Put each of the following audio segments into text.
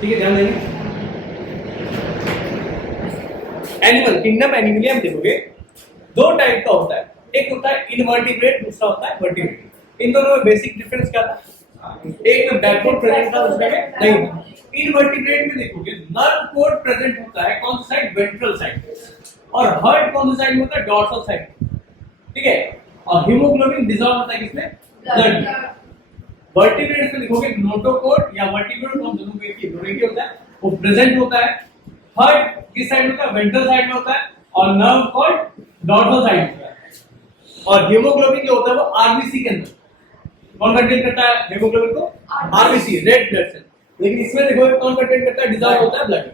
ठीक है, ध्यान देंगे। एनिमल किंगडम एनिमलिया में देखोगे दो टाइप का होता है, एक होता है इनवर्टिब्रेट, दूसरा होता है वर्टिब्रेट। इन दोनों में बेसिक डिफरेंस क्या था? एक में बैकबोन प्रेजेंट था, दूसरे में नहीं था। इनवर्टिब्रेट में देखोगे नर्व कोड प्रेजेंट होता है कौन सी साइड? Ventral side. और हार्ट कौन सी साइड में होता है? Dorsal side. ठीक है, और हीमोग्लोबिन डिसॉल्व होता है किसमें? ब्लड में। वर्टिब्रेट्स में देखोगे नोटोकोड या वर्टिब्रेट दोनों में एक ही होता है, वो प्रेजेंट होता है। हार्ट किस साइड में होता है? वेंट्रल साइड में होता है, और नर्व कोड डॉर्सल साइड में होता है। और हीमोग्लोबिन जो होता है वो आरबीसी के अंदर कौन कंटेन करता है? हीमोग्लोबिन को आरबीसी, रेड ब्लड सेल। लेकिन इसमें देखो कौन कंटेन करता है? डिसॉल्व होता है ब्लड।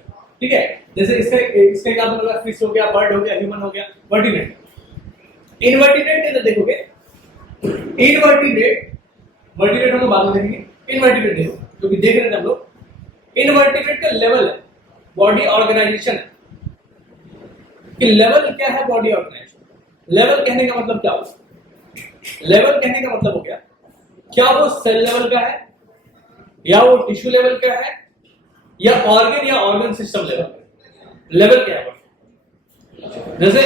ठीक है, जैसे इसका एग्जांपल होगा फिश हो गया, बर्ड हो गया, ह्यूमन हो गया, वर्टिब्रेट। इनवर्टिब्रेट के अंदर देखोगे वर्टिब्रेट हम बाद में देखेंगे। इनवर्टिब्रेट देखो क्योंकि देख रहे थे हम लोग। इनवर्टिब्रेट का लेवल है बॉडी ऑर्गेनाइजेशन कि लेवल क्या है बॉडी ऑर्गेनाइजेशन। लेवल कहने का मतलब क्या होगा? लेवल कहने का मतलब हो गया क्या वो सेल लेवल का है, या वो टिश्यू लेवल का है, या ऑर्गन सिस्टम लेवल। लेवल क्या है? जैसे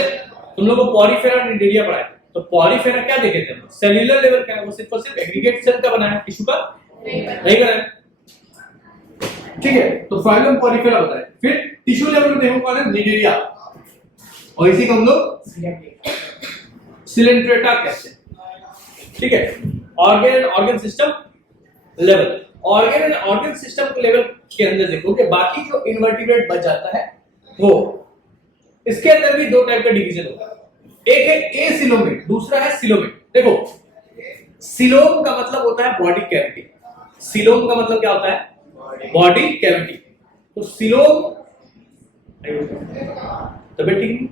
तुम लोग को पॉलीफेरा निडेरिया पढ़ा है, तो पॉलीफेरा क्या देखे थे? सेल्यूलर लेवल का है, वो सिर्फ और सिर्फ एग्रीगेट सेल का बना है, टिश्यू का नहीं बना है। ठीक है, तो फाइलम पॉलीफेरा बताए। फिर टिश्यू लेवल में देखो कौन है? निडेरिया, और इसी को हम लोग सिलेंट्रेटा कहते हैं। ठीक है, organ system level. Organ system level के अंदर देखो कि बाकी जो इनवर्टिब्रेट बच जाता है वो, इसके अंदर भी दो टाइप का डिवीजन होता है। एक है एसिलोमेट, दूसरा है सिलोमेट। देखो सिलोम का मतलब होता है बॉडी कैविटी। सिलोम का मतलब क्या होता है? Body cavity. तो सिलोम तबीयत ठीक नहीं।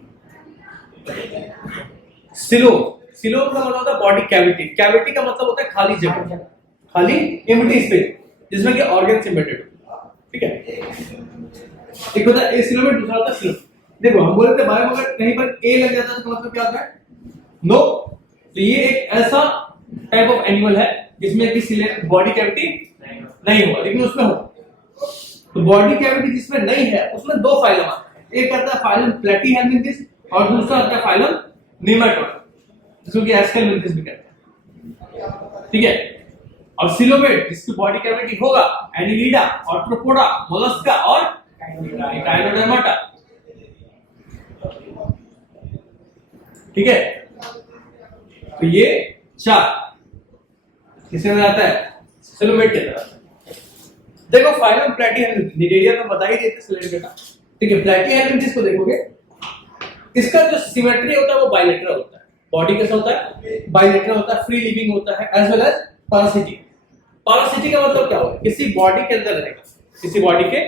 सिलोम का मतलब होता है बॉडी कैविटी। कैविटी का मतलब होता है खाली जगह, खाली एम्प्टी स्पेस जिसमें कि ऑर्गन्स एम्बेडेड हो। ठीक है, एक होता है एसिलोमेट, दूसरा होता है सिलोम। देखो हम बोलते हैं बायो में अगर कहीं पर ए लग जाता है तो मतलब क्या होता है? नो। तो ये एक ऐसा टाइप ऑफ एनिमल है जिसमें कि बॉडी कैविटी नहीं होगा, लेकिन उसमें हो। तो बॉडी कैविटी जिसमें नहीं है उसमें दो फाइलम आते हैं। एक आता है फाइलम प्लेटीहेल्मिन्थिस और दूसरा आता है फाइलम नेमाटोडा, जिसको कि एस्केलमिन्थिस भी कहते हैं। ठीक है, और सिलोमेट जिसकी बॉडी कैविटी होगा एनिलिडा, आर्थ्रोपोडा, मोलस्का और काइनोडर्माटा। ठीक है, तो ये चार किसमें आता है? सिलोमेट के अंदर। देखो फाइलम प्लेटीहेल्मिन्थिस निडेरिया में बता ही देते सिलेंट्रेटा। ठीक है, प्लेटीहेल्मिन्थिस को देखोगे इसका जो सिमेट्री होता है वो बाइलेटरल होता है। बॉडी कैसा होता है? बाइलेटरल होता है, फ्री लिविंग होता है, as well as parasitic. Parasitic का मतलब क्या होगा? किसी बॉडी के अंदर रहेगा, किसी बॉडी के,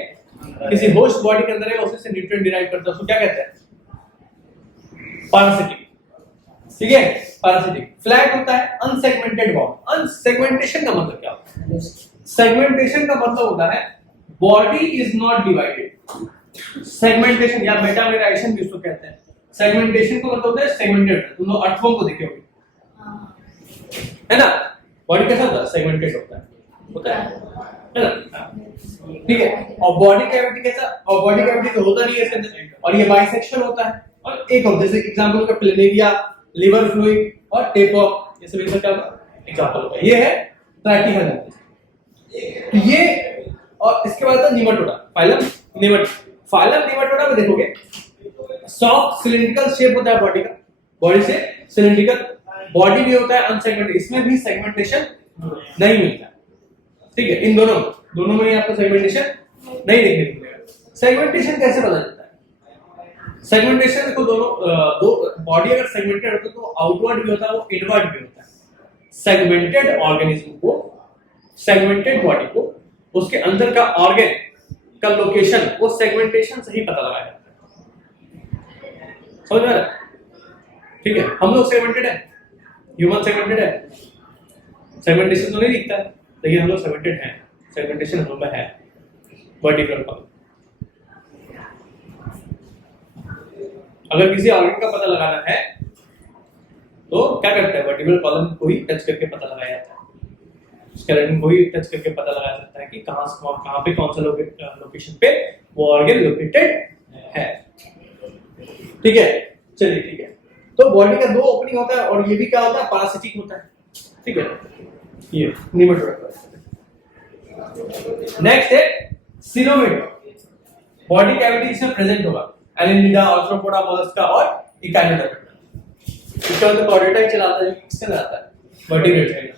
किसी होस्ट बॉडी के अंदर रहेगा, उसी से न्यूट्रिएंट डिराइव करता है, उसको क्या कहते हैं? पैरासिटिक। ठीक है, पैरासिटिक। फ्लैट होता है अनसेगमेंटेड बॉडी। अनसेगमेंटेशन का मतलब क्या होता है? सेगमेंटेशन का मतलब होता है body is not divided. Segmentation या मेटामेराइजेशन भी उसको कहते हैं। सेगमेंटेशन का मतलब होता है सेगमेंटेड। तुम लोग अर्थवर्म को देखे होंगे, है ना? बॉडी कैसा होता है? सेगमेंटेड होता है ना? ठीक है, और बॉडी कैविटी कैसा? और बॉडी कैविटी तो होता नहीं है इसके अंदर, और ये बाइसेक्शन होता है। और एक और जैसे एग्जांपल का प्लेनेरिया, लिवर फ्लूइड और टेपॉक, ये सब इसका एग्जांपल होता है। ये है प्लेटीहेल्मिन्थिस। तो ये, और इसके बाद है Nematoda, phylum Nematoda. Phylum Nematoda में देखोगे सॉफ्ट सिलिंड्रिकल शेप होता है बॉडी का, बॉडी से सिलिंड्रिकल बॉडी भी होता है अनसेगमेंटेड। इसमें भी सेगमेंटेशन नहीं मिलता। ठीक है, इन दोनों में आपको सेगमेंटेशन नहीं देखने को मिलेगा। सेगमेंटेशन कैसे पता चलता है? सेगमेंटेशन देखो दो बॉडी अगर सेगमेंटेड होता है तो आउटवर्ड भी होता है, वो इनवर्ड भी होता है। सेगमेंटेड ऑर्गेनिज्म को, सेगमेंटेड बॉडी को, उसके अंदर का ऑर्गन का लोकेशन वो सेगमेंटेशन से ही पता लगाया जाता है। समझ में आ रहा है? ठीक है, हम लोग सेगमेंटेड है, ह्यूमन सेगमेंटेड है। सेगमेंटेशन तो नहीं दिखता है, लेकिन हम लोग सेगमेंटेड हैं। सेगमेंटेशन हम लोग में है वर्टिब्रल कॉलम। अगर किसी ऑर्गन का पता लगाना है तो क्या करते हैं? वर्टिब्रल कॉलम को ही टच करके पता लगाया जाता है। स्केलेटन को ही टच करके पता लगा सकता है कि कहाँ पे कौन सा लोकेशन पे वो ऑर्गन लोकेटेड है। ठीक है, चलिए ठीक है। तो बॉडी का दो ओपनिंग होता है और ये भी क्या होता है, पैरासिटिक होता है। ठीक है, ये निमेटोडा। नेक्स्ट है सिलोमेट, बॉडी कैविटी इसमें प्रेजेंट होगा, एलिनिडा, आर्थ्रोपोडा, मोलस्का और इकाइनोडर्मा। इसके बाद कॉर्डेटा ही चलाता है, किससे चलाता है, वर्टिब्रेट है।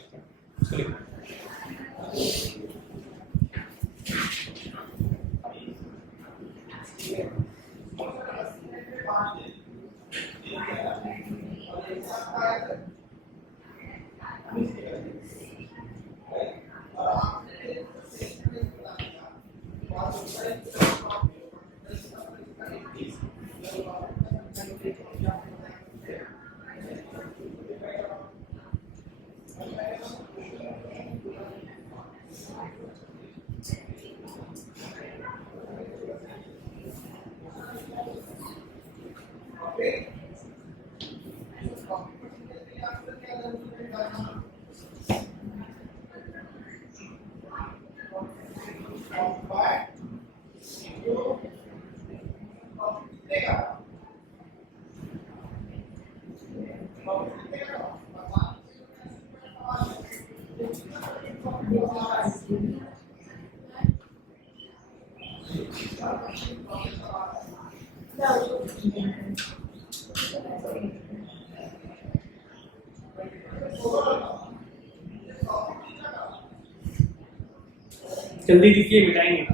जल्दी लिखिए, मिटाएंगे।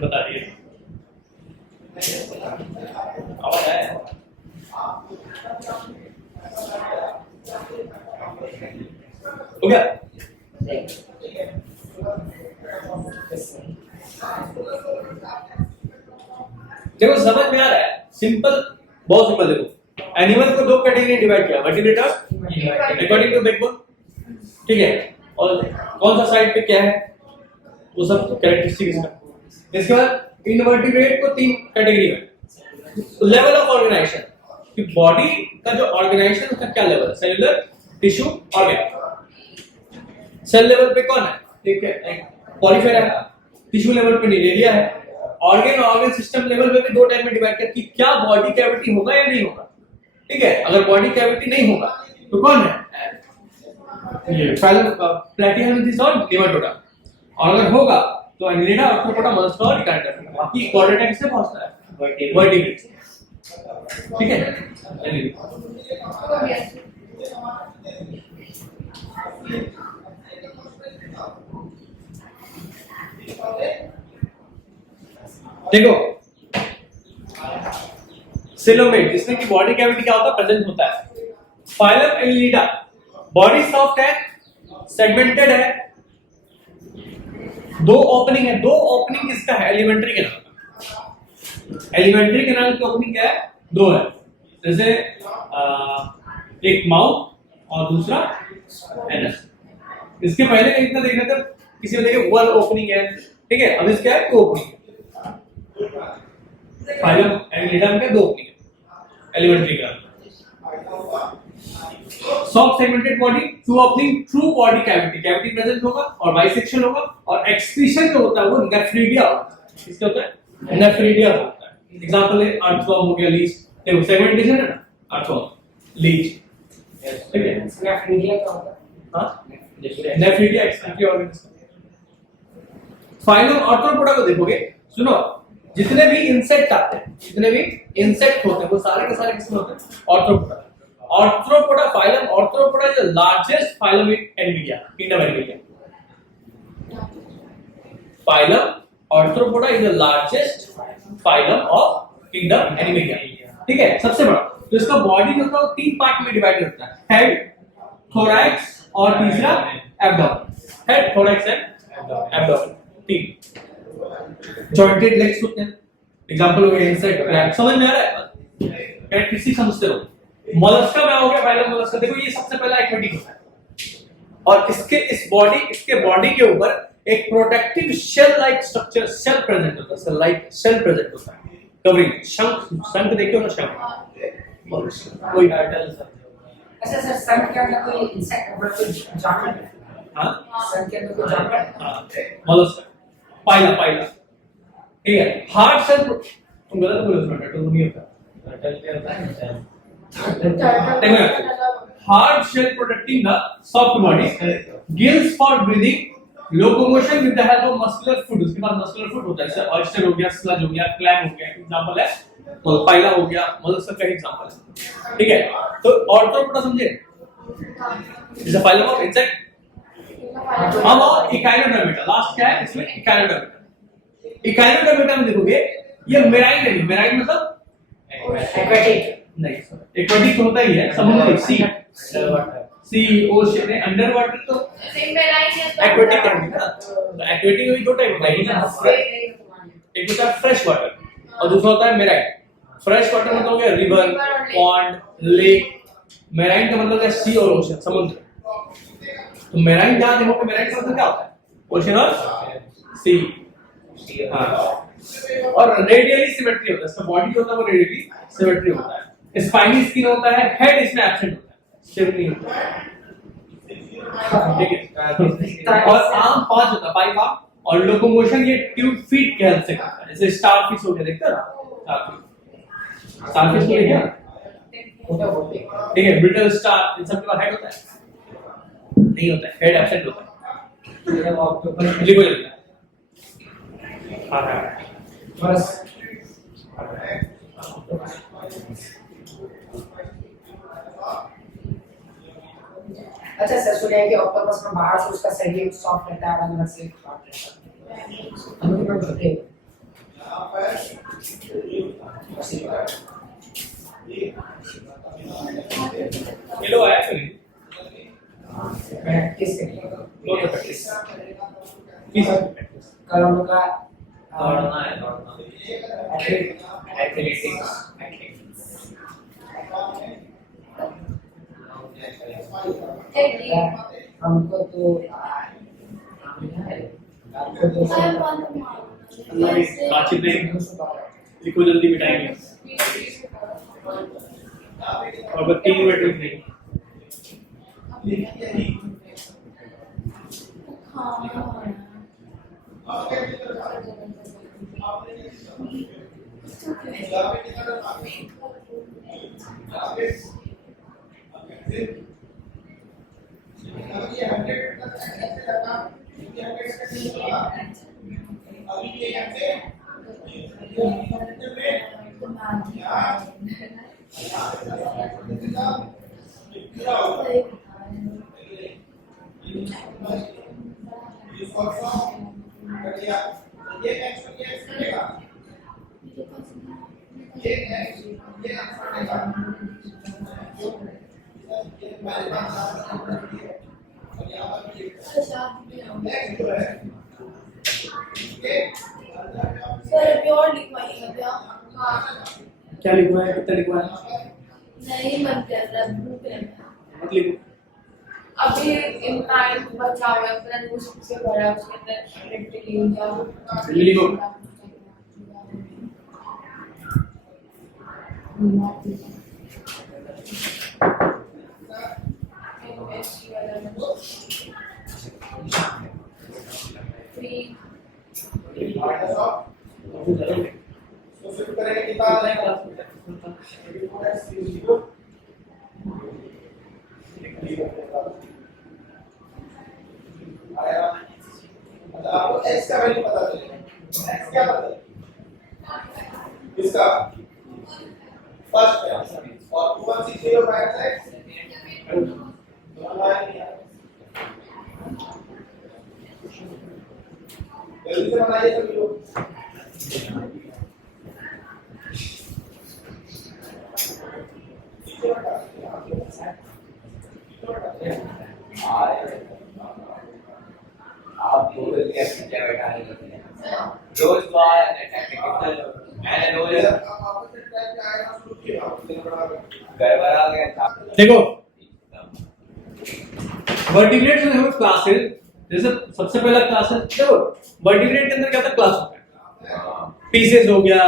बता दिए आवाज आया हो गया। देखो समझ में आ रहा है, सिंपल, बहुत सिंपल। देखो एनिमल को दो कैटेगरी डिवाइड किया, वर्टिब्रेटर अकॉर्डिंग टू बैकबोन, ठीक है, और कौन सा साइड पे क्या है वो सब कैरेक्टरिस्टिक इसका। इसके बाद इनवर्टिब्रेट को तीन कैटेगरी में, लेवल ऑफ ऑर्गेनाइजेशन कि बॉडी का जो ऑर्गेनाइजेशन उसका क्या लेवल है, cellular, tissue, organ. Cell level पे कौन है, ठीक है, पॉलीफेरा है, टिश्यू लेवल पे नीरेलिया है, ऑर्गन ऑर्गन सिस्टम लेवल पे भी दो टाइप में डिवाइड कर कि क्या बॉडी कैविटी होगा या नहीं होगा। ठीक है, अगर बॉडी कैविटी नहीं होगा तो कौन है, ये प्लैटिहेल्मिन्थेस और निमेटोडा, और अगर होगा तो एनिलिडा, आर्थ्रोपोडा, मोलस्का और इकाइनोडर्मा। बाकी कॉर्डेटा किससे पहुंचता है, वर्टिब्रेट। ठीक है, देखो सिलोमेट जिसमें कि बॉडी कैविटी क्या होता है, प्रेजेंट होता है। फाइलम एनिलिडा, बॉडी सॉफ्ट है, सेगमेंटेड है, दो ओपनिंग है। दो ओपनिंग किसका है, एलिमेंट्री कैनाल का। एलिमेंट्री कैनाल की ओपनिंग क्या है, दो है, जैसे एक माउथ और दूसरा एनस। इसके पहले इतना देख रहे थे, किसी में देखे वन ओपनिंग है, ठीक है, अब इसका है टू ओपनिंग। फाइलम एनिलिडा में दो ओपनिंग है, alimentary canal. Soft segmented body, two opening, through body cavity, cavity present होगा और बाइसेक्शन होगा, और एक्सक्रीशन जो होता है वो नेफ्रीडिया होता है। किसका होता है, नेफ्रीडिया होता है। एग्जांपल है अर्थवर्म हो गया, लीच। देखो सेगमेंटेशन है ना, अर्थवर्म, लीच, ठीक है। नेफ्रीडिया क्या होता है, हां नेफ्रिटिया एक्सक्रीटरी ऑर्गेनिज्म। फाइलम ऑर्थ्रोपोडा को देखोगे, सुनो, जितने भी इंसेक्ट आते हैं, जितने भी इंसेक्ट होते हैं वो सारे के सारे किसमें होते हैं? Arthropoda. Arthropoda phylum Arthropoda is the largest phylum in Animalia, kingdom Animalia. Phylum Arthropoda is the largest phylum of kingdom Animalia, ठीक है, सबसे बड़ा। तो इसका बॉडी जो होता है वो 3 पार्ट में डिवाइड होता है, हेड, थोरैक्स और तीसरा abdomen. Head, thorax and abdomen, 3 jointed legs होते हैं। एग्जांपल हो गया इंसेक्ट, क्रैब, समझ में आ रहा है? कैरेक्टरिस्टिक समझते हो। मोलस्का में हो गया फाइलम मोलस्का, देखो ये सबसे पहला एक्वेटिक होता है और इसके बॉडी के ऊपर एक protective shell like structure, shell present होता है, शेल प्रेजेंट होता है, कवरिंग। शंख देखियो ना, शंख कोई टाइटल। अच्छा सर, शंख के अंदर कोई इंसेक्ट और कोई जानवर है? हां, शंख के अंदर कोई जानवर है? हां, मोलस्का, पाइला, ठीक है। हार्ड शेल, तुम गलत बोल रहे हो, टाइटल नहीं होता, टाइटल क्या होता है? Hard shell protecting the soft body, gills for breathing, locomotion with the help of muscular foot। उसके बाद muscular foot होता है, जैसे oyster हो गया, sludge हो गया, clam हो गया, एग्जांपल है, तो पाइला हो गया, मोलस्का का एग्जांपल है, ठीक है। तो ऑर्थ्रोपोडा समझे, is a phylum of insect. अब और इकाइनोडर्मेटा, लास्ट क्या है इसमें? इकाइनोडर्मेटा। इकाइनोडर्मेटा में देखोगे ये मेराइन नहीं, मेराइन मतलब एक्वेटिक नहीं, एक्वेटिक तो होता ही है, समुद्री, सी ओशन में, अंडर वाटर तो एक्वेटिक है ना। तो एक्वेटिक में दो टाइप होता है, एक होता है फ्रेश वाटर और दूसरा होता है मेराइन। फ्रेश वाटर मतलब हो गया रिवर, पॉन्ड, लेक। मेराइन का मतलब है सी और ओशन, समुद्र। तो मेराइन जहां देखोगे, मेराइन का मतलब क्या होता है? ओशन और सी। हां, और रेडियली सिमेट्री होता है, इसका बॉडी जो होता है वो रेडियली सिमेट्री होता है। स्पाइनी स्किन होता है, हेड इसमें एब्सेंट होता है, सिर नहीं होता है, ठीक है। और आर्म 5 होता है, 5 आर्म, और लोकोमोशन ये ट्यूब फीट के हेल्प से करता है। जैसे स्टारफिश हो गया, देखते हो ना, स्टारफिश को देखिए, ठीक है। ब्रिटल स्टार, इन सब के पास हेड होता है? नहीं होता है, हेड एब्सेंट होता है, लिखो जल्दी। हां, बस अच्छा सर, सुना है कि ऑक्टोपस में बाहर से उसका शरीर सॉफ्ट रहता है और अंदर से हार्ड रहता है। हम लोग छोटे किलो आया कि नहीं? प्रैक्टिस बहुत प्रैक्टिस, कल हम लोग का दौड़ना है, एथलेटिक्स। हमको तो बातचीत नहीं, लिखो जल्दी, मिटाएंगे और बस 3 मिनट रुक सर प्योर लिखवाइएगा क्या? क्या लिखवा है, कितना लिखवा है? नहीं मन कर रहा, भूख है। मत लिखो, अभी इम्तिहान बचा हुआ है, फ्रेंड उस से भरा उसके अंदर रेप्टिलियन का लिखो। x का वैल्यू पता चलेगा। x क्या पता है इसका फर्स्ट टर्म और 2160 माइनस x जल्दी से बनाइए सभी लोग। आप गूगल के पीछे बैठा है रोज बार टेक्निकल मैंने रोज गड़बड़ आ गया था। देखो वर्टिब्रेट में देखो क्लासेस, जैसे सबसे पहला क्लास है, देखो वर्टिब्रेट के अंदर क्या था, क्लास होता है, पीसेस हो गया,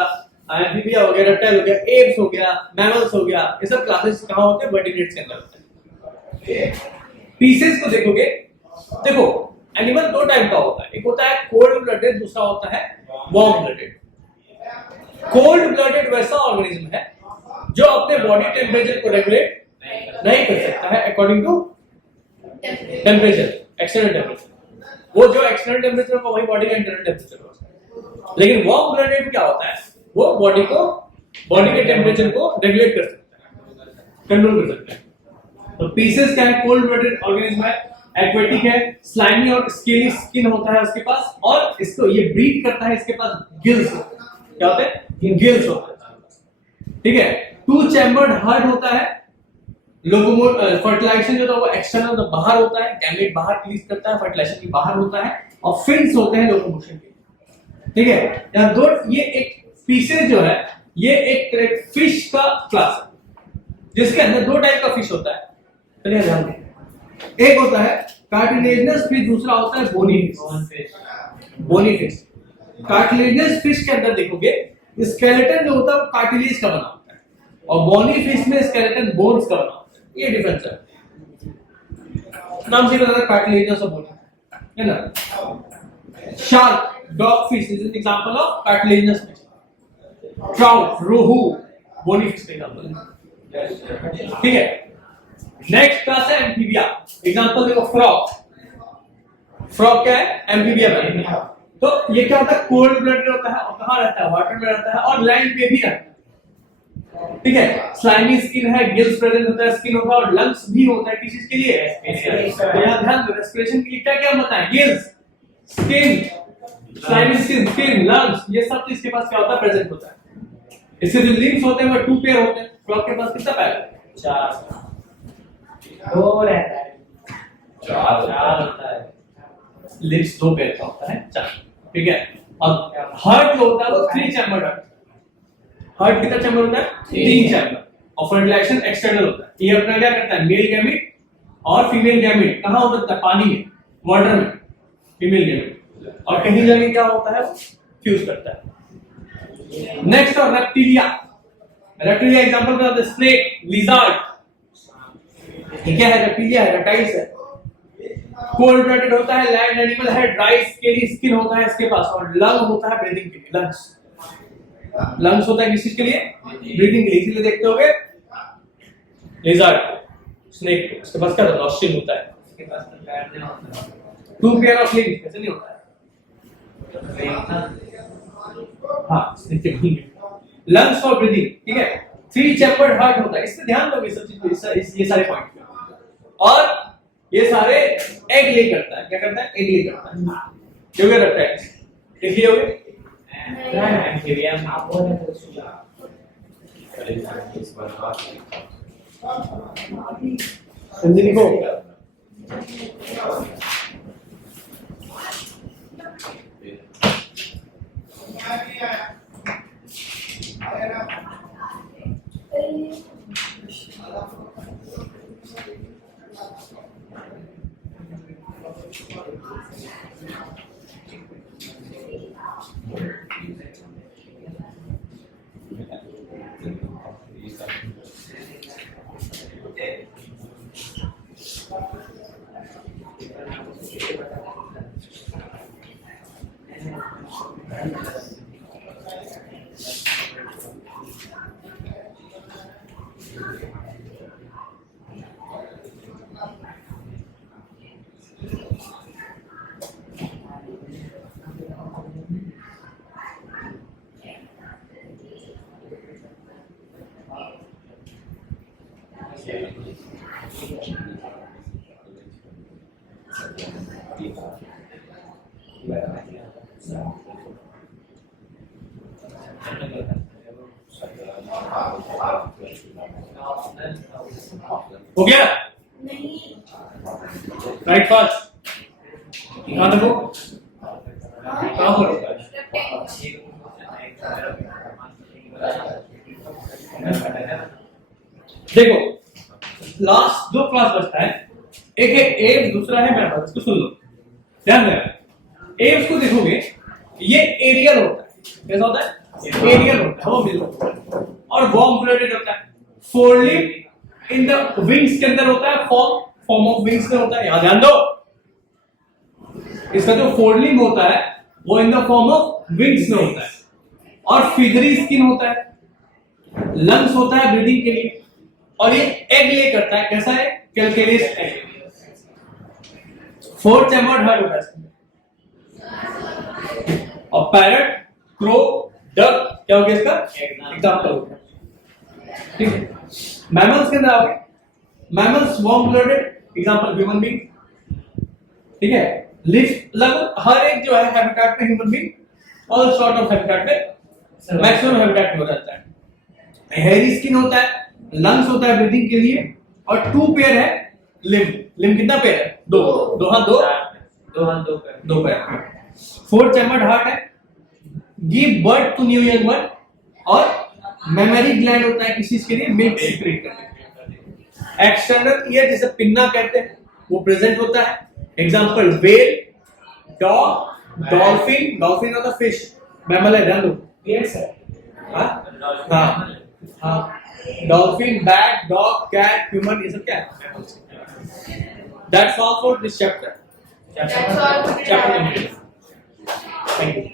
एम्फीबिया हो गया, रेप्टाइल हो गया, एप्स हो गया, मैमल्स हो गया, ये सब क्लासेस कहाँ होते हैं, वर्टिब्रेट्स के अंदर होते हैं। पीसेस को देखोगे, देखो एनिमल दो टाइप का होता है, एक होता है कोल्ड ब्लडेड, दूसरा होता है वार्म ब्लडेड। कोल्ड ब्लडेड वैसा ऑर्गेनिज्म है जो अपने बॉडी टेम्परेचर को रेगुलेट नहीं कर सकता है according to temperature, external temperature. वो जो एक्सटर्नल टेम्परेचर होगा वही बॉडी का इंटरनल टेम्परेचर होगा। लेकिन वार्म ब्लडेड क्या होता है, वो बॉडी के टेम्परेचर को रेगुलेट कर सकता है, कंट्रोल कर सकता है। तो पीसेस क्या है, कोल्ड ब्लडेड ऑर्गेनिज्म है, एक्वेटिक है, स्लाइमी और स्केली स्किन होता है उसके पास, और इसको ये ब्रीथ करता है, इसके पास गिल्स होते हैं। क्या होते हैं, गिल्स होते हैं, ठीक है। टू चैम्बर्ड हार्ट होता है, फर्टिलाइजेशन जो था वो एक्सटर्नल तो बाहर होता है, गैमेट बाहर रिलीज करता है, फर्टिलाइजेशन भी बाहर होता है, और फिन्स होते हैं लोकोमोशन के, ठीक है। यहाँ दो, ये एक पीसेस जो है ये एक फिश का क्लास है जिसके अंदर दो टाइप का फिश होता है, चलिए ध्यान दें। एक होता है कार्टिलेजिनस फिश, दूसरा होता है bony fish. Bony fish, cartilaginous fish के अंदर देखोगे स्केलेटन जो होता है वो कार्टिलेज का बना होता है, और बोनी फिश में स्केलेटन बोन्स का बना होता है। ये डिफरेंस है, नाम से पता है कार्टिलेजिनस और बोनी, है ना। Shark, dog fish is an example of cartilaginous fish. Trout, rohu bony fish का एग्जांपल है, ठीक है। नेक्स्ट क्लास है एम्फीबिया। एग्जांपल देखो, फ्रॉग। फ्रॉग क्या है, एम्फीबिया में। तो ये क्या होता है, कोल्ड ब्लडेड होता है, और कहाँ रहता है, वाटर में रहता है, और लैंड पे भी रहता है, ठीक है। स्लाइमी स्किन है, गिल्स प्रेजेंट होता है, स्किन होता है, और लंग्स भी होता है। किस चीज के लिए, यहाँ ध्यान दो, रेस्पिरेशन के लिए क्या क्या बताएं, gills, skin, slimy skin, lungs, ये सब चीज के पास क्या होता है, प्रेजेंट होता है। इससे जो लिम्स होते हैं वो 2 पेयर होते हैं। फ्रॉग के पास कितना पैर है, 4। दो रहता है, 4 होता है। लिप्स 2 पेयर का होता है, 4, ठीक है। अब हार्ट जो होता है वो 3 चैम्बर है। हार्ट कितना चैम्बर होता है, 3 चैम्बर, और फर्टिलाइजेशन एक्सटर्नल होता है। ये अपना क्या करता है, मेल गैमेट और फीमेल गैमेट कहाँ होता है, पानी में, वाटर में, फीमेल गैमेट, और कहीं जगह क्या होता है, फ्यूज करता है। नेक्स्ट और रेप्टिलिया। रेप्टिलिया एग्जांपल क्या होता है, स्नेक, लिजर्ड, ये क्या है, रेप्टिलिया है, रेप्टाइल्स है। कोल्ड ब्लडेड होता है, लैंड एनिमल है, ड्राई स्केली स्किन होता है इसके पास, और लंग होता है ब्रीदिंग के लिए, लंग्स। लंग्स होता है किस चीज के लिए, ब्रीदिंग के लिए, इसीलिए देखते होगे लिजर्ड, स्नेक, उसके पास क्या होता है, नॉस्ट्रिल होता है, उसके पास पैर नहीं होता है, 2 पेयर ऑफ लिम्स, कैसे नहीं होता है, हाँ, स्नेक के भी लंग्स फॉर ब्रीदिंग, ठीक है। 3 चैम्बर्ड हार्ट होता है, इससे ध्यान दोगे सब चीज, ये सारे पॉइंट, और ये सारे एग ले करता है, क्या करता है, एग ले करता है, क्यों क्या करता है, देखिए होगे एम्फीबिया आप बोल रहे थे उसको। समझे लिखो। हो गया? नहीं राइट फास्ट कहाँ तक हो? कहाँ हो रहा है? देखो लास्ट दो क्लास बचता है, एक है एव्स, दूसरा है मैमल्स। इसको सुन लो ध्यान देना। एव्स को देखोगे ये एरियल होता है, कैसा होता है? एरियल होता है, हवा में होता है, और वार्म ब्लडेड होता है। फोरलिप इन द विंग्स के अंदर होता है, फॉर्म ऑफ विंग्स में होता है। यहां ध्यान दो, इसका जो फोरलिप होता है वो in the form of wings में होता है, और फीदरी स्किन होता है, लंग्स होता है ब्रीदिंग के लिए, और ये एग ले करता है। कैसा है? Calcareous egg. 4 चैम्बर्ड हार्ट होता है इसमें। और पैरट, क्रो, डक क्या हो गया इसका एग्जांपल हो गया। ठीक है, मैमल्स के अंदर आओगे, mammals warm blooded, example human being. ठीक है, लिव लगभग हर एक जो है हैबिटेट में human being all sort of habitat में मैक्सिमम हैबिटेट में हो जाता है। हेयरी स्किन होता है, लंग्स होता है ब्रीदिंग के लिए, और 2 पेयर है लिम्ब कितना पेयर है? 2 हाथ, 2 पैर। 4 चैम्बर्ड हार्ट है, give birth to new young one, और मेमोरी ग्लैंड होता है किसी के लिए मिल्क सीक्रेट करने। एक्सटर्नल ईयर जिसे पिन्ना कहते हैं वो प्रेजेंट होता है। एग्जांपल वेल, डॉग, डॉल्फिन होता फिश, मैमल है, ध्यान दो। हाँ, dolphin, bat, dog, cat, human, ये सब क्या है? That's all for this chapter. That's all for today. Thank you.